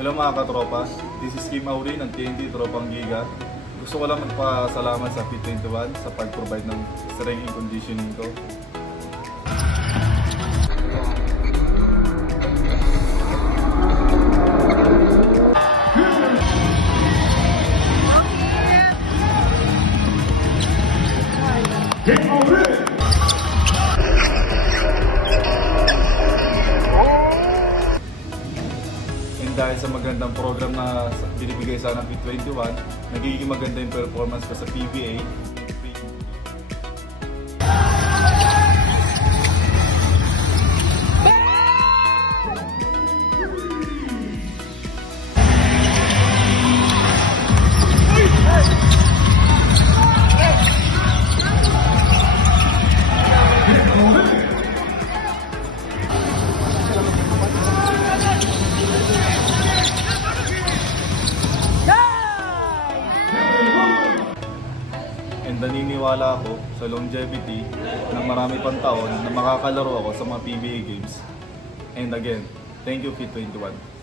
Hello mga katropa, this is Kim Auri ng TNT Tropang Giga. Gusto ko lang magpasalamat sa Fit21 sa pag-provide ng strength and conditioning ko. Dahil sa magandang program na binibigay sa ng Fit21, nagiging maganda yung performance ko sa PBA. And naniniwala ako sa longevity ng marami pang taon na makakalaro ako sa mga PBA games. And again, thank you Fit21.